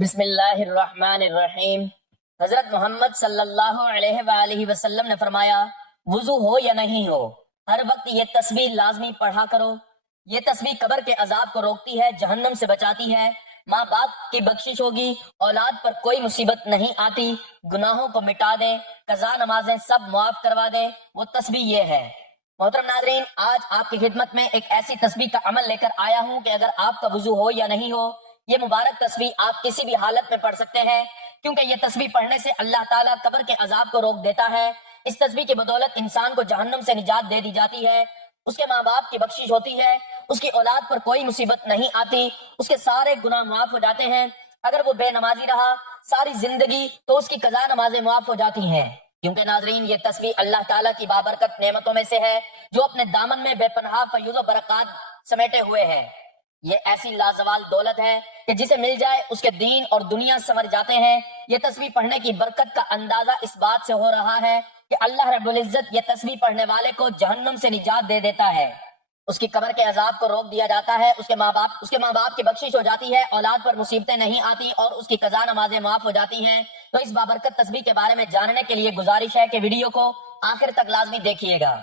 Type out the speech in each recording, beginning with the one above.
بسم اللہ الرحمن الرحیم۔ حضرت محمد صلی اللہ علیہ وآلہ وسلم نے فرمایا، وضو ہو یا نہیں ہو، ہر وقت یہ تسبیح لازمی پڑھا کرو۔ یہ تسبیح قبر کے عذاب کو روکتی ہے، جہنم سے بچاتی ہے، ماں باپ کی بخشش ہوگی، اولاد پر کوئی مصیبت نہیں آتی، گناہوں کو مٹا دے، قضا نمازیں سب معاف کروا دے، وہ تسبیح یہ ہے۔ محترم ناظرین، آج آپ کی خدمت میں ایک ایسی تسبیح کا عمل لے کر آیا ہوں کہ اگر آپ کا وضو ہو یا نہیں ہو، یہ مبارک تسبیح آپ کسی بھی حالت میں پڑھ سکتے ہیں، کیونکہ یہ تسبیح پڑھنے سے اللہ تعالیٰ قبر کے عذاب کو روک دیتا ہے۔ اس تسبیح کی بدولت انسان کو جہنم سے نجات دے دی جاتی ہے، اس کے ماں باپ کی بخشش ہوتی ہے، اس کی اولاد پر کوئی مصیبت نہیں آتی، اس کے سارے گناہ معاف ہو جاتے ہیں۔ اگر وہ بے نمازی رہا ساری زندگی تو اس کی قضا نمازیں معاف ہو جاتی ہیں، کیونکہ ناظرین یہ تسبیح اللہ تعالیٰ کی بابرکت نعمتوں میں سے ہے جو اپنے دامن میں بے پناہ فیوز و برکات سمیٹے ہوئے ہے۔ یہ ایسی لازوال دولت ہے کہ جسے مل جائے اس کے دین اور دنیا سنور جاتے ہیں۔ یہ تسبیح پڑھنے کی برکت کا اندازہ اس بات سے ہو رہا ہے کہ اللہ رب العزت یہ تسبیح پڑھنے والے کو جہنم سے نجات دے دیتا ہے، اس کی قبر کے عذاب کو روک دیا جاتا ہے، اس کے ماں باپ کی بخشش ہو جاتی ہے، اولاد پر مصیبتیں نہیں آتی اور اس کی قضا نمازیں معاف ہو جاتی ہیں۔ تو اس بابرکت تسبیح کے بارے میں جاننے کے لیے گزارش ہے کہ ویڈیو کو آخر تک لازمی دیکھیے گا۔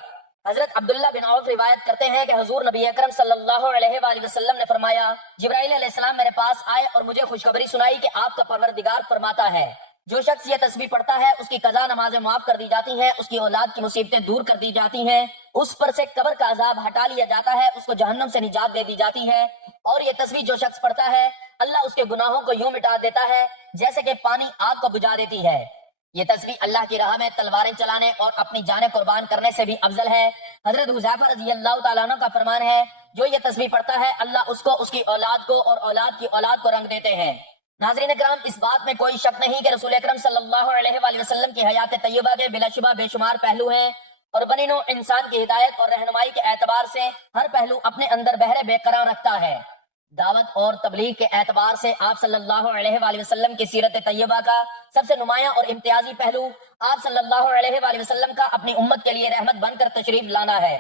حضرت عبداللہ بن عوف روایت کرتے ہیں کہ حضور نبی اکرم صلی اللہ علیہ وآلہ وسلم نے فرمایا، جبرائیل علیہ السلام میرے پاس آئے اور مجھے خوشخبری سنائی کہ آپ کا پروردگار فرماتا ہے، جو شخص یہ تسبیح پڑھتا ہے اس کی قضا نمازیں معاف کر دی جاتی ہیں، اس کی اولاد کی مصیبتیں دور کر دی جاتی ہیں، اس پر سے قبر کا عذاب ہٹا لیا جاتا ہے، اس کو جہنم سے نجات دے دی جاتی ہے، اور یہ تسبیح جو شخص پڑھتا ہے اللہ اس کے گناہوں کو یوں مٹا دیتا ہے جیسے کہ پانی آگ کو بجھا دیتی ہے۔ یہ تسبیح اللہ کی راہ میں تلواریں چلانے اور اپنی جانیں قربان کرنے سے بھی افضل ہے۔ حضرت حذیفہ رضی اللہ تعالیٰ عنہ کا فرمان ہے، جو یہ تسبیح پڑھتا ہے اللہ اس کو، اس کی اولاد کو اور اولاد کی اولاد کو رنگ دیتے ہیں۔ ناظرین اکرام، اس بات میں کوئی شک نہیں کہ رسول اکرم صلی اللہ علیہ وآلہ وسلم کی حیات طیبہ کے بلا شبہ بے شمار پہلو ہیں، اور بنی نوع انسان کی ہدایت اور رہنمائی کے اعتبار سے ہر پہلو اپنے اندر بہرے بے قرار رکھتا ہے۔ دعوت اور تبلیغ کے اعتبار سے آپ صلی اللہ علیہ وآلہ وسلم کی سیرت طیبہ کا سب سے نمایاں اور امتیازی پہلو آپ صلی اللہ علیہ وآلہ وسلم کا اپنی امت کے لیے رحمت بن کر تشریف لانا ہے۔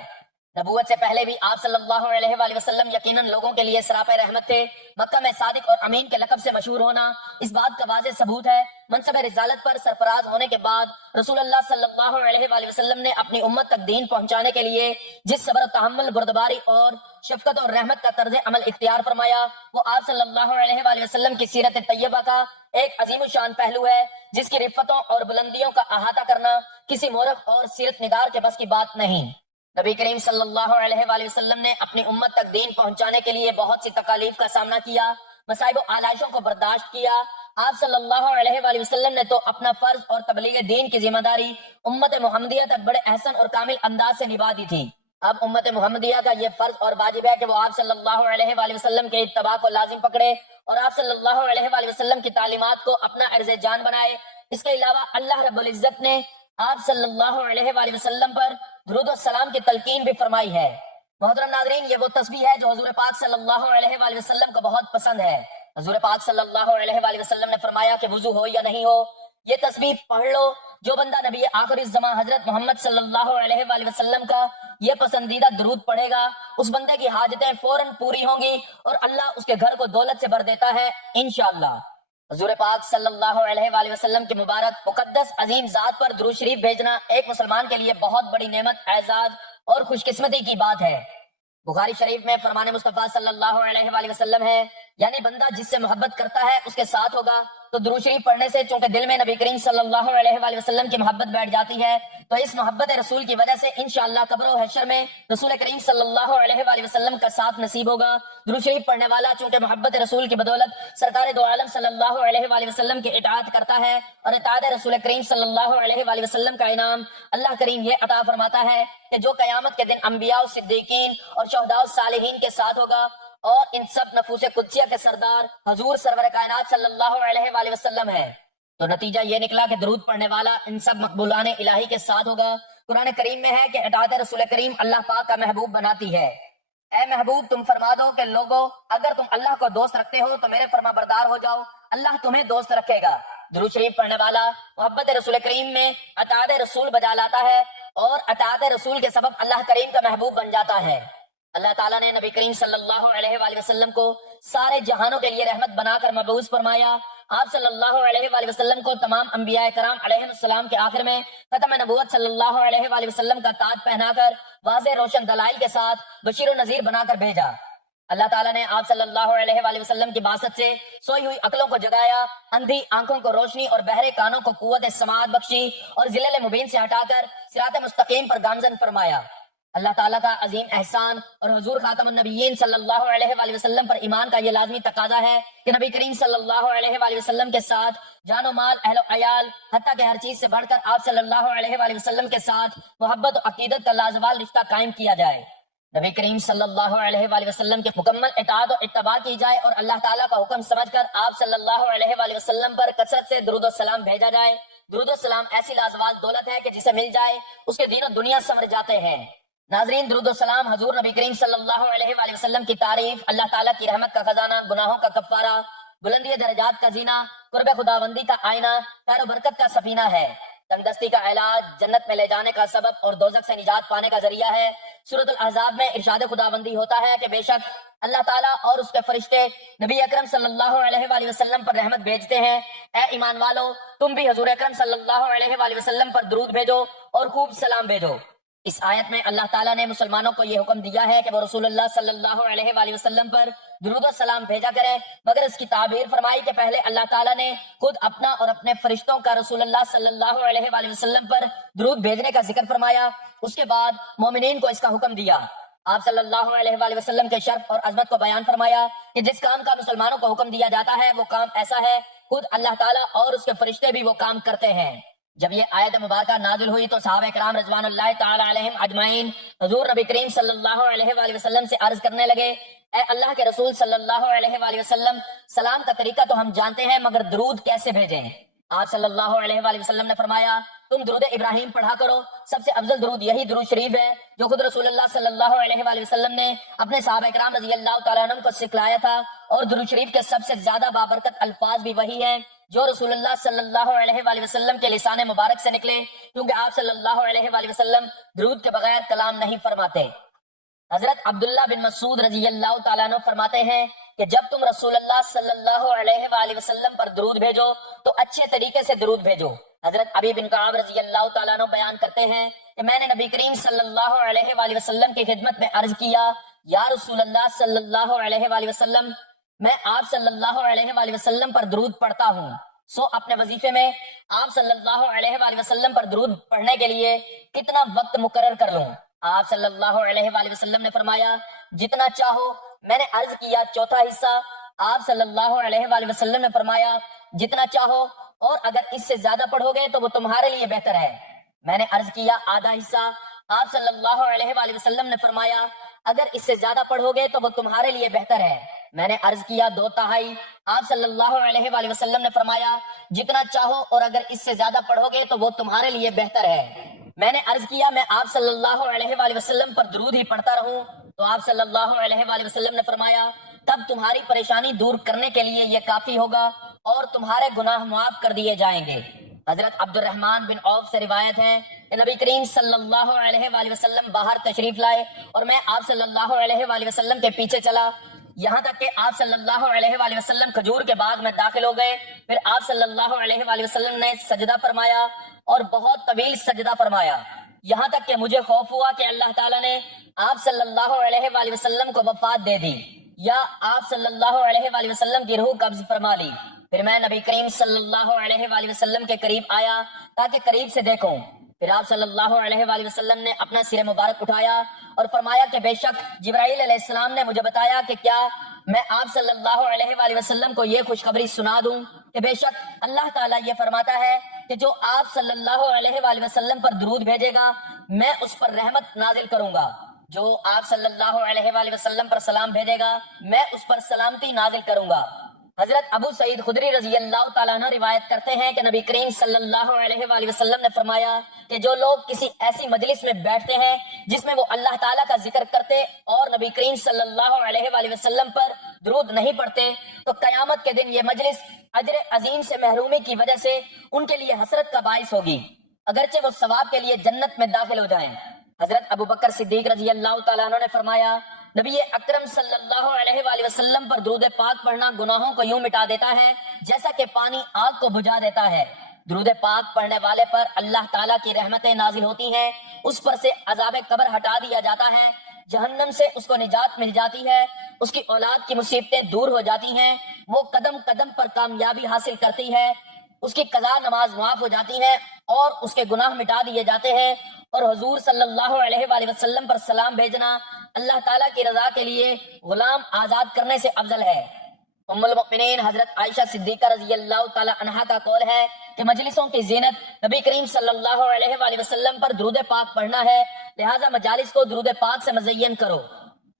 نبوت سے پہلے بھی آپ صلی اللہ علیہ وآلہ وسلم یقیناً لوگوں کے لیے سراپے رحمت تھے۔ مکہ میں صادق اور امین کے لقب سے مشہور ہونا اس بات کا واضح ثبوت ہے۔ منصب رسالت پر سرفراز ہونے کے بعد رسول اللہ صلی اللہ علیہ وآلہ وسلم نے اپنی امت تک دین پہنچانے کے لیے جس صبر و تحمل، بردباری اور شفقت اور رحمت کا طرز عمل اختیار فرمایا، وہ آپ صلی اللہ علیہ وآلہ وسلم کی سیرت طیبہ کا ایک عظیم الشان پہلو ہے، جس کی رفتوں اور بلندیوں کا احاطہ کرنا کسی مورخ اور سیرت نگار کے بس کی بات نہیں۔ نبی کریم صلی اللہ علیہ وآلہ وسلم نے اپنی امت تک دین پہنچانے کے لیے بہت سی تکالیف کا سامنا کیا، مصائب و آلائشوں کو برداشت کیا۔ آپ صلی اللہ علیہ وآلہ وسلم نے تو اپنا فرض اور تبلیغ دین کی ذمہ داری امت محمدیہ تک بڑے احسن اور کامل انداز سے نبھا دی تھی۔ اب امت محمدیہ کا یہ فرض اور واجب ہے کہ وہ آپ صلی اللہ علیہ وآلہ وسلم کے اتباع کو لازم پکڑے اور آپ صلی اللہ علیہ وآلہ وسلم کی تعلیمات کو اپنا عرض جان بنائے۔ اس کے علاوہ اللہ رب العزت نے آپ صلی اللہ علیہ وآلہ وسلم پر درود و سلام کی تلقین بھی فرمائی ہے۔ محترم ناظرین، یہ وہ تسبیح ہے جو حضور پاک صلی اللہ علیہ وآلہ وسلم کو بہت پسند ہے۔ حضور پاک صلی اللہ علیہ وآلہ وسلم نے فرمایا کہ وضو ہو یا نہیں ہو، یہ تسبیح پڑھ لو۔ جو بندہ نبی آخر الزمان حضرت محمد صلی اللہ علیہ وآلہ وسلم کا یہ پسندیدہ درود پڑھے گا، اس بندے کی حاجتیں فوراً پوری ہوں گی اور اللہ اس کے گھر کو دولت سے بھر دیتا ہے انشاءاللہ۔ حضور پاک صلی اللہ علیہ وآلہ وسلم کی مبارک مقدس عظیم ذات پر درود شریف بھیجنا ایک مسلمان کے لیے بہت بڑی نعمت، اعزاز اور خوش قسمتی کی بات ہے۔ بخاری شریف میں فرمان مصطفیٰ صلی اللہ علیہ وآلہ وسلم ہے، یعنی بندہ جس سے محبت کرتا ہے اس کے ساتھ ہوگا۔ تو درود شریف پڑھنے سے چونکہ دل میں نبی کریم صلی اللہ علیہ وآلہ وسلم کی محبت بیٹھ جاتی ہے، تو اس محبت رسول کی وجہ سے انشاءاللہ قبر و حشر میں رسول کریم صلی اللہ علیہ وآلہ وسلم کا ساتھ نصیب ہوگا۔ درود شریف پڑھنے والا چونکہ محبت رسول کی بدولت سرکار دو عالم صلی اللہ علیہ وآلہ وسلم کی اطاعت کرتا ہے، اور اطاعت رسول کریم صلی اللہ علیہ وآلہ وسلم کا انعام اللہ کریم یہ عطا فرماتا ہے کہ جو قیامت کے دن انبیاء و صدیقین اور شہداء و صالحین کے ساتھ ہوگا، اور ان سب نفوس قدسیہ کے سردار حضور سرور کائنات صلی اللہ علیہ وآلہ وسلم ہے۔ تو نتیجہ یہ نکلا کہ درود پڑھنے والا ان سب مقبولان الہی کے ساتھ ہوگا۔ قرآن کریم میں ہے کہ اطاعت رسول کریم اللہ پاک کا محبوب بناتی ہے۔ اے محبوب، تم فرما دو کہ لوگو، اگر تم اللہ کو دوست رکھتے ہو تو میرے فرما بردار ہو جاؤ، اللہ تمہیں دوست رکھے گا۔ درود شریف پڑھنے والا محبت رسول کریم میں اطاعت رسول بجا لاتا ہے، اور اطاعت رسول کے سبب اللہ کریم کا محبوب بن جاتا ہے۔ اللہ تعالیٰ نے نبی کریم صلی اللہ علیہ وآلہ وسلم کو سارے جہانوں کے لیے رحمت بنا کر مبعوث فرمایا۔ آپ صلی اللہ علیہ وآلہ وسلم کو تمام انبیاء کرام علیہ السلام کے آخر میں ختم نبوت صلی اللہ علیہ وآلہ وسلم کا تاج پہنا کر واضح روشن دلائل کے ساتھ بشیر و نذیر بنا کر بھیجا۔ اللہ تعالیٰ نے آپ صلی اللہ علیہ وآلہ وسلم کی بعثت سے سوئی ہوئی عقلوں کو جگایا، اندھی آنکھوں کو روشنی اور بہرے کانوں کو قوت سماعت بخشی اور ذلل مبین سے ہٹا کر صراط مستقیم پر گامزن فرمایا۔ اللہ تعالیٰ کا عظیم احسان اور حضور خاتم النبیین صلی اللہ علیہ وآلہ وسلم پر ایمان کا یہ لازمی تقاضا ہے کہ نبی کریم صلی اللہ علیہ وآلہ وسلم کے ساتھ جان و مال، اہل و عیال، حتیٰ کہ ہر چیز سے بڑھ کر آپ صلی اللہ علیہ وآلہ وسلم کے ساتھ محبت و عقیدت کا لازوال رشتہ قائم کیا جائے۔ نبی کریم صلی اللہ علیہ وآلہ وسلم کے مکمل اطاعت و اتباع کی جائے اور اللہ تعالیٰ کا حکم سمجھ کر آپ صلی اللہ علیہ وآلہ وسلم پر کثرت سے درود و سلام بھیجا جائے۔ درود و سلام ایسی لازوال دولت ہے کہ جسے مل جائے اس کے دین و دنیا سنور جاتے ہیں۔ ناظرین، درود و سلام حضور نبی کریم صلی اللہ علیہ وآلہ وسلم کی تعریف، اللہ تعالیٰ کی رحمت کا خزانہ، گناہوں کا کفارہ، بلندی درجات کا زینہ، قرب خداوندی کا آئینہ، خیر و برکت کا سفینہ ہے، تنگدستی کا علاج، جنت میں لے جانے کا سبب اور دوزخ سے نجات پانے کا ذریعہ ہے۔ سورۃ الاحزاب میں ارشاد خداوندی ہوتا ہے کہ بے شک اللہ تعالیٰ اور اس کے فرشتے نبی اکرم صلی اللہ علیہ وآلہ وسلم پر رحمت بھیجتے ہیں۔ اے ایمان والو، تم بھی حضور اکرم صلی اللہ علیہ وآلہ وسلم پر درود بھیجو اور خوب سلام بھیجو۔ اس آیت میں اللہ تعالیٰ نے مسلمانوں کو یہ حکم دیا ہے کہ وہ رسول اللہ صلی اللہ علیہ وآلہ وسلم پر درود و سلام بھیجا کرے، مگر اس کی تعبیر فرمائی کہ پہلے اللہ تعالیٰ نے خود اپنا اور اپنے فرشتوں کا رسول اللہ صلی اللہ علیہ وآلہ وسلم پر درود بھیجنے کا ذکر فرمایا، اس کے بعد مومنین کو اس کا حکم دیا۔ آپ صلی اللہ علیہ وآلہ وسلم کے شرف اور عظمت کو بیان فرمایا کہ جس کام کا مسلمانوں کو حکم دیا جاتا ہے وہ کام ایسا ہے، خود اللہ تعالیٰ اور اس کے فرشتے بھی وہ کام کرتے ہیں۔ جب یہ آیت مبارکہ نازل ہوئی تو صحابہ کرام رضوان اللہ تعالی علیہم اجمعین حضور نبی کریم صلی اللہ علیہ وآلہ وسلم سے عرض کرنے لگے، اے اللہ کے رسول صلی اللہ علیہ وآلہ وسلم، سلام کا طریقہ تو ہم جانتے ہیں مگر درود کیسے بھیجیں؟ آپ صلی اللہ علیہ وآلہ وسلم نے فرمایا، تم درود ابراہیم پڑھا کرو، سب سے افضل درود یہی درود شریف ہے جو خود رسول اللہ صلی اللہ علیہ وآلہ وسلم نے اپنے صحابہ کرام رضی اللہ تعالیٰ عنہ کو سکھلایا تھا، اور درود شریف کے سب سے زیادہ بابرکت الفاظ بھی وہی ہیں جو رسول اللہ صلی اللہ علیہ وآلہ وسلم کے لسان مبارک سے نکلے، کیونکہ آپ صلی اللہ علیہ وآلہ وسلم درود کے بغیر کلام نہیں فرماتے۔ حضرت عبداللہ بن مسعود رضی اللہ تعالیٰ عنہ فرماتے ہیں کہ جب تم رسول اللہ صلی اللہ علیہ وآلہ وسلم پر درود بھیجو تو اچھے طریقے سے درود بھیجو۔ حضرت ابی بن کعب رضی اللہ تعالیٰ عنہ بیان کرتے ہیں کہ میں نے نبی کریم صلی اللہ علیہ وآلہ وسلم کی خدمت میں عرض کیا، یا رسول اللہ صلی اللہ علیہ وآلہ وسلم، میں آپ صلی اللہ علیہ وآلہ وسلم پر درود پڑھتا ہوں، سو اپنے وظیفے میں آپ صلی اللہ علیہ وآلہ وسلم پر درود پڑھنے کے لیے کتنا وقت مقرر کر لوں؟ آپ صلی اللہ علیہ وآلہ وسلم نے فرمایا، جتنا چاہو۔ میں نے عرض کیا چوتھا حصہ؟ آپ صلی اللہ علیہ وآلہ وسلم نے فرمایا، جتنا چاہو، اور اگر اس سے زیادہ پڑھو گے تو وہ تمہارے لیے بہتر ہے۔ میں نے عرض کیا آدھا حصہ؟ آپ صلی اللہ علیہ وآلہ وسلم نے فرمایا، اگر اس سے زیادہ پڑھو گے تو وہ تمہارے لیے بہتر ہے۔ میں نے عرض کیا دو تہائی؟ آپ صلی اللہ علیہ وآلہ وسلم نے فرمایا، جتنا چاہو اور اگر اس سے زیادہ پڑھو گے تو وہ تمہارے لیے بہتر ہے۔ میں نے عرض کیا میں آپ صلی اللہ علیہ وآلہ وسلم پر درود ہی پڑھتا رہوں؟ تو آپ صلی اللہ علیہ وآلہ وسلم نے فرمایا، تب تمہاری پریشانی دور کرنے کے لیے یہ کافی ہوگا اور تمہارے گناہ معاف کر دیے جائیں گے۔ حضرت عبد الرحمن بن عوف سے روایت ہے کہ نبی کریم صلی اللہ علیہ وآلہ وسلم باہر تشریف لائے اور میں آپ صلی اللہ علیہ وآلہ وسلم کے پیچھے چلا، یہاں تک کہ آپ صلی اللہ علیہ وآلہ وسلم کھجور کے باغ میں داخل ہو گئے۔ پھر آپ صلی اللہ علیہ وآلہ وسلم نے سجدہ فرمایا اور بہت طویل سجدہ فرمایا، یہاں تک کہ مجھے خوف ہوا کہ اللہ تعالیٰ نے آپ صلی اللہ علیہ وآلہ وسلم کو وفات دے دی یا آپ صلی اللہ علیہ وآلہ وسلم کی روح قبض فرما لی۔ پھر میں نبی کریم صلی اللہ علیہ وآلہ وسلم کے قریب آیا تاکہ قریب سے دیکھوں۔ پھر آپ صلی اللہ علیہ وآلہ وسلم نے اپنا سر مبارک اٹھایا اور فرمایا کہ بے شک جبرائیل علیہ السلام نے مجھے بتایا کہ کیا میں آپ صلی اللہ علیہ وآلہ وسلم کو یہ خوشخبری سنا دوں کہ بے شک اللہ تعالیٰ یہ فرماتا ہے کہ جو آپ صلی اللہ علیہ وآلہ وسلم پر درود بھیجے گا میں اس پر رحمت نازل کروں گا، جو آپ صلی اللہ علیہ وآلہ وسلم پر سلام بھیجے گا میں اس پر سلامتی نازل کروں گا۔ حضرت ابو سعید خدری رضی اللہ تعالیٰ عنہ روایت کرتے ہیں کہ نبی کریم صلی اللہ علیہ وآلہ وسلم نے فرمایا کہ جو لوگ کسی ایسی مجلس میں بیٹھتے ہیں جس میں وہ اللہ تعالیٰ کا ذکر کرتے اور نبی کریم صلی اللہ علیہ وآلہ وسلم پر درود نہیں پڑھتے تو قیامت کے دن یہ مجلس اجر عظیم سے محرومی کی وجہ سے ان کے لیے حسرت کا باعث ہوگی، اگرچہ وہ ثواب کے لیے جنت میں داخل ہو جائیں۔ حضرت ابو بکر صدیق رضی اللہ تعالیٰ عنہ نے فرمایا، نبی اکرم صلی اللہ علیہ وآلہ وسلم پر درود پاک پڑھنا گناہوں کو یوں مٹا دیتا ہے جیسا کہ پانی آگ کو بجھا دیتا ہے۔ درود پاک پڑھنے والے پر اللہ تعالیٰ کی رحمتیں نازل ہوتی ہیں، اس پر سے عذاب قبر ہٹا دیا جاتا ہے، جہنم سے اس کو نجات مل جاتی ہے، اس کی اولاد کی مصیبتیں دور ہو جاتی ہیں، وہ قدم قدم پر کامیابی حاصل کرتی ہے، اس کی قضا نماز معاف ہو جاتی ہے اور اس کے گناہ مٹا دیے جاتے ہیں، اور حضور صلی اللہ علیہ وآلہ وسلم پر سلام بھیجنا اللہ تعالیٰ کی رضا کے لیے غلام آزاد کرنے سے افضل ہے۔ ام المؤمنین حضرت عائشہ صدیقہ رضی اللہ تعالی عنہا کا قول ہے کہ مجلسوں کی زینت نبی کریم صلی اللہ علیہ وآلہ وسلم پر درود پاک پڑھنا ہے، لہٰذا مجالس کو درود پاک سے مزین کرو۔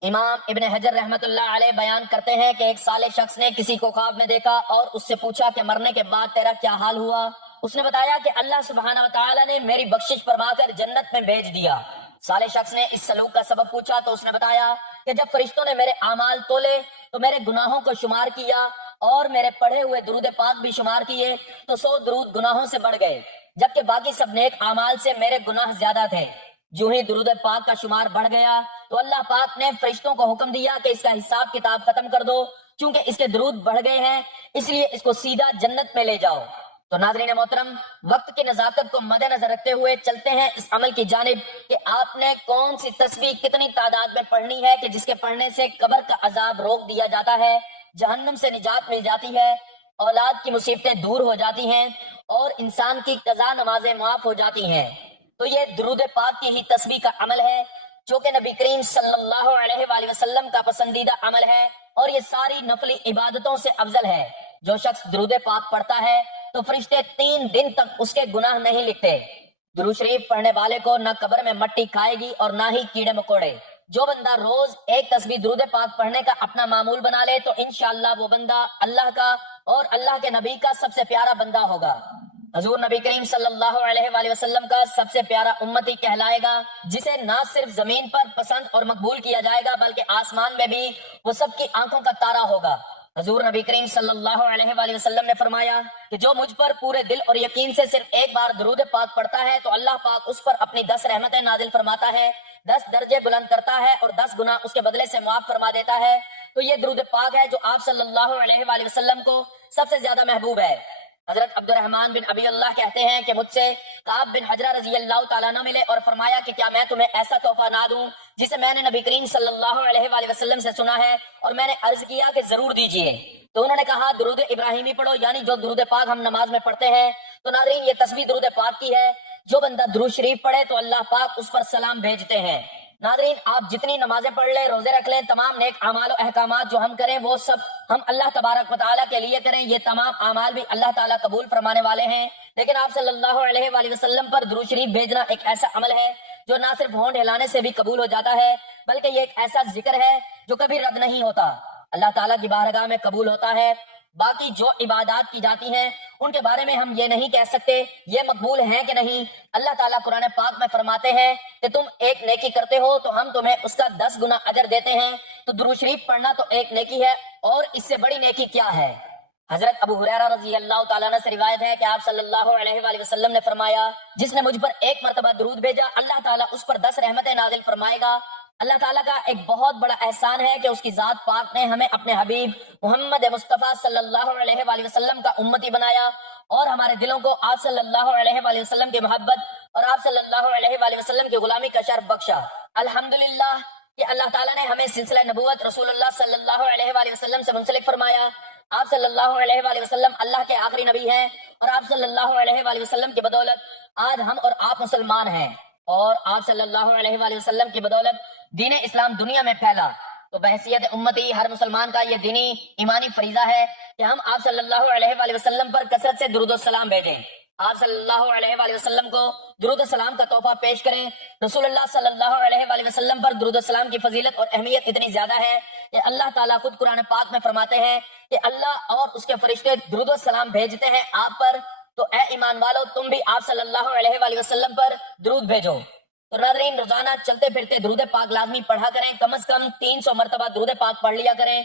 امام ابن حجر رحمت اللہ علیہ بیان کرتے ہیں کہ ایک صالح شخص نے کسی کو خواب میں دیکھا اور اس سے پوچھا کہ مرنے کے بعد تیرا کیا حال ہوا؟ اس نے بتایا کہ اللہ سبحانہ وتعالی نے میری بخشش فرما کر جنت میں بھیج دیا۔ صالح شخص نے اس سلوک کا سبب پوچھا تو اس نے بتایا کہ جب فرشتوں نے میرے اعمال تولے تو میرے گناہوں کو شمار کیا اور میرے پڑھے ہوئے درود پاک بھی شمار کیے تو 100 درود گناہوں سے بڑھ گئے، جبکہ باقی سب نیک اعمال سے میرے گناہ زیادہ تھے۔ جو ہی درود پاک کا شمار بڑھ گیا تو اللہ پاک نے فرشتوں کو حکم دیا کہ اس کا حساب کتاب ختم کر دو، چونکہ اس کے درود بڑھ گئے ہیں اس لیے اس کو سیدھا جنت میں لے جاؤ۔ تو ناظرین محترم، وقت کی نزاکت کو مد نظر رکھتے ہوئے چلتے ہیں اس عمل کی جانب کہ آپ نے کون سی تسبیح کتنی تعداد میں پڑھنی ہے کہ جس کے پڑھنے سے قبر کا عذاب روک دیا جاتا ہے، جہنم سے نجات مل جاتی ہے، اولاد کی مصیبتیں دور ہو جاتی ہیں اور انسان کی قضا نمازیں معاف ہو جاتی ہیں۔ تو یہ درود پاک کی ہی تسبیح کا عمل ہے جو کہ نبی کریم صلی اللہ علیہ وآلہ وسلم کا پسندیدہ عمل ہے، اور یہ ساری نفلی عبادتوں سے افضل ہے۔ جو شخص درود پاک پڑھتا ہے تو فرشتے 3 دن تک اس کے گناہ نہیں لکھتے۔ درود شریف پڑھنے والے کو نہ قبر میں مٹی کھائے گی اور نہ ہی کیڑے مکوڑے۔ جو بندہ روز ایک تسبیح درود پاک پڑھنے کا اپنا معمول بنا لے تو انشاءاللہ وہ بندہ اللہ کا اور اللہ کے نبی کا سب سے پیارا بندہ ہوگا۔ حضور نبی کریم صلی اللہ علیہ وآلہ وسلم کا سب سے پیارا امتی کہلائے گا، جسے نہ صرف زمین پر پسند اور مقبول کیا جائے گا بلکہ آسمان میں بھی وہ سب کی آنکھوں کا تارا ہوگا۔ حضور نبی کریم صلی اللہ علیہ وآلہ وسلم نے فرمایا کہ جو مجھ پر پورے دل اور یقین سے صرف ایک بار درود پاک پڑھتا ہے تو اللہ پاک اس پر اپنی 10 رحمتیں نازل فرماتا ہے، 10 درجے بلند کرتا ہے اور 10 گناہ اس کے بدلے سے معاف فرما دیتا ہے۔ تو یہ درود پاک ہے جو آپ صلی اللہ علیہ وآلہ وسلم کو سب سے زیادہ محبوب ہے۔ حضرت عبد الرحمن بن ابی اللہ کہتے ہیں کہ مجھ سے کعب بن حجرہ رضی اللہ تعالیٰ عنہ ملے اور فرمایا کہ کیا میں تمہیں ایسا تحفہ نہ دوں جسے میں نے نبی کریم صلی اللہ علیہ وآلہ وسلم سے سنا ہے، اور میں نے عرض کیا کہ ضرور دیجئے۔ تو انہوں نے کہا درود ابراہیمی پڑھو، یعنی جو درود پاک ہم نماز میں پڑھتے ہیں۔ تو ناظرین یہ تسبیح درود پاک کی ہے، جو بندہ درود شریف پڑھے تو اللہ پاک اس پر سلام بھیجتے ہیں۔ ناظرین آپ جتنی نمازیں پڑھ لیں، روزے رکھ لیں، تمام نیک اعمال و احکامات جو ہم کریں وہ سب ہم اللہ تبارک و تعالیٰ کے لیے کریں، یہ تمام اعمال بھی اللہ تعالیٰ قبول فرمانے والے ہیں۔ لیکن آپ صلی اللہ علیہ وآلہ وسلم پر درود شریف بھیجنا ایک ایسا عمل ہے جو نہ صرف ہونٹ ہلانے سے بھی قبول ہو جاتا ہے بلکہ یہ ایک ایسا ذکر ہے جو کبھی رد نہیں ہوتا، اللہ تعالیٰ کی بارگاہ میں قبول ہوتا ہے۔ باقی جو عبادات کی جاتی ہیں ان کے بارے میں ہم یہ نہیں کہہ سکتے یہ مقبول ہیں کہ نہیں۔ اللہ تعالیٰ قرآن پاک میں فرماتے ہیں کہ تم ایک نیکی کرتے ہو تو ہم تمہیں اس کا 10 گنا اجر دیتے ہیں۔ تو درود شریف پڑھنا تو ایک نیکی ہے، اور اس سے بڑی نیکی کیا ہے؟ حضرت ابو ہریرہ رضی اللہ تعالیٰ عنہ سے روایت ہے کہ آپ صلی اللہ علیہ وآلہ وسلم نے فرمایا جس نے مجھ پر ایک مرتبہ درود بھیجا اللہ تعالیٰ اس پر 10 رحمتیں نازل فرمائے گا۔ اللہ تعالیٰ کا ایک بہت بڑا احسان ہے کہ اس کی ذات پاک نے ہمیں اپنے حبیب محمد مصطفیٰ صلی اللہ علیہ وآلہ وسلم کا امتی بنایا، اور ہمارے دلوں کو آپ صلی اللہ علیہ وآلہ وسلم کی محبت اور آپ صلی اللہ علیہ وآلہ وسلم کی غلامی کا شرف بخشا۔ الحمدللہ کہ اللہ تعالیٰ نے ہمیں سلسلہ نبوت رسول اللہ صلی اللہ علیہ وآلہ وسلم سے منسلک فرمایا۔ آپ صلی اللہ علیہ وآلہ وسلم اللہ کے آخری نبی ہیں، اور آپ صلی اللہ علیہ وآلہ وسلم کی بدولت آج ہم اور آپ مسلمان ہیں، اور آپ صلی اللہ علیہ وآلہ وسلم کی بدولت دین اسلام دنیا میں پھیلا۔ تو بحیثیت امتی ہر مسلمان کا یہ دینی ایمانی فریضہ ہے کہ ہم آپ صلی اللہ علیہ وآلہ وسلم پر کثرت سے درود و سلام بھیجیں، آپ صلی اللہ علیہ وآلہ وسلم کو درود و سلام کا تحفہ پیش کریں۔ رسول اللہ صلی اللہ علیہ وآلہ وسلم پر درود و سلام کی فضیلت اور اہمیت اتنی زیادہ ہے کہ اللہ تعالیٰ خود قرآن پاک میں فرماتے ہیں کہ اللہ اور اس کے فرشتے درود و سلام بھیجتے ہیں آپ پر، تو اے ایمان والو تم بھی آپ صلی اللہ علیہ وآلہ وسلم پر درود بھیجو۔ تو ناظرین روزانہ چلتے پھرتے درود پاک لازمی پڑھا کریں، کم از کم 300 مرتبہ درود پاک پڑھ لیا کریں،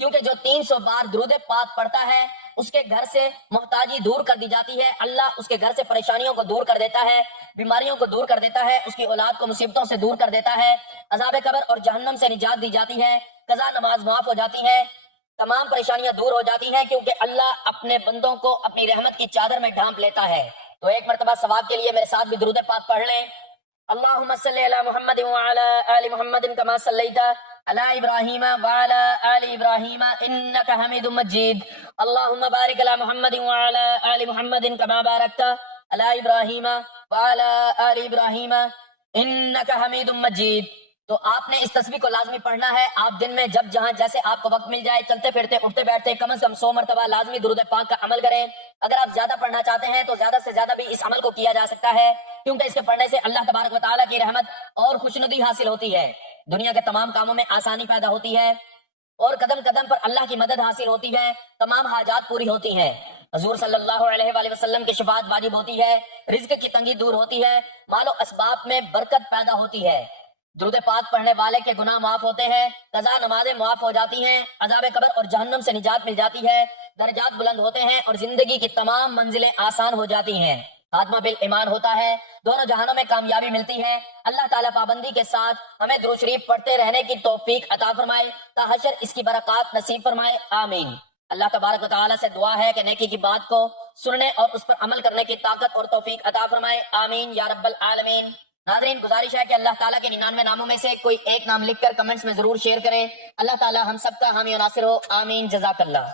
کیونکہ جو 300 بار درود پاک پڑھتا ہے اس کے گھر سے محتاجی دور کر دی جاتی ہے، اللہ اس کے گھر سے پریشانیوں کو دور کر دیتا ہے، بیماریوں کو دور کر دیتا ہے، اس کی اولاد کو مصیبتوں سے دور کر دیتا ہے، عذاب قبر اور جہنم سے نجات دی جاتی ہے، قضا نماز معاف ہو جاتی ہے، تمام پریشانیاں دور ہو جاتی ہیں، کیونکہ اللہ اپنے بندوں کو اپنی رحمت کی چادر میں ڈھانپ لیتا ہے۔ تو ایک مرتبہ ثواب کے لیے میرے ساتھ بھی درود پاک پڑھ لیں۔ اللہم صلی علی محمد وعلی آل محمد کما صلیت علی ابراہیم وعلی آل ابراہیم انک حمید مجید۔ اللہم بارک علی محمد وعلی آل محمد کما بارکت علی ابراہیم وعلی آل ابراہیم انک حمید مجید۔ تو آپ نے اس تسبیح کو لازمی پڑھنا ہے۔ آپ دن میں جب جہاں جیسے آپ کو وقت مل جائے، چلتے پھرتے اٹھتے بیٹھتے کم از کم 100 مرتبہ لازمی درود پاک کا عمل کریں۔ اگر آپ زیادہ پڑھنا چاہتے ہیں تو زیادہ سے زیادہ بھی اس عمل کو کیا جا سکتا ہے، کیونکہ اس کے پڑھنے سے اللہ تبارک و تعالیٰ کی رحمت اور خوشنودی حاصل ہوتی ہے، دنیا کے تمام کاموں میں آسانی پیدا ہوتی ہے، اور قدم قدم پر اللہ کی مدد حاصل ہوتی ہے، تمام حاجات پوری ہوتی ہیں، حضور صلی اللہ علیہ وآلہ وسلم کی شفاعت واجب ہوتی ہے، رزق کی تنگی دور ہوتی ہے، مال و اسباب میں برکت پیدا ہوتی ہے، درود پاک پڑھنے والے کے گناہ معاف ہوتے ہیں، قضا نمازیں معاف ہو جاتی ہیں، عذاب قبر اور جہنم سے نجات مل جاتی ہے، درجات بلند ہوتے ہیں اور زندگی کی تمام منزلیں آسان ہو جاتی ہیں، خاتمہ بالایمان ہوتا ہے، دونوں جہانوں میں کامیابی ملتی ہے۔ اللہ تعالیٰ پابندی کے ساتھ ہمیں درود شریف پڑھتے رہنے کی توفیق عطا فرمائے، تا حشر اس کی برکات نصیب فرمائے، آمین۔ اللہ تبارک و تعالیٰ سے دعا ہے کہ نیکی کی بات کو سننے اور اس پر عمل کرنے کی طاقت اور توفیق عطا فرمائے، آمین یا رب العالمین۔ ناظرین، گزارش ہے کہ اللہ تعالیٰ کے 99 ناموں میں سے کوئی ایک نام لکھ کر کمنٹس میں ضرور شیئر کریں۔ اللہ تعالیٰ ہم سب کا حامی و ناصر ہو، آمین، جزاک اللہ۔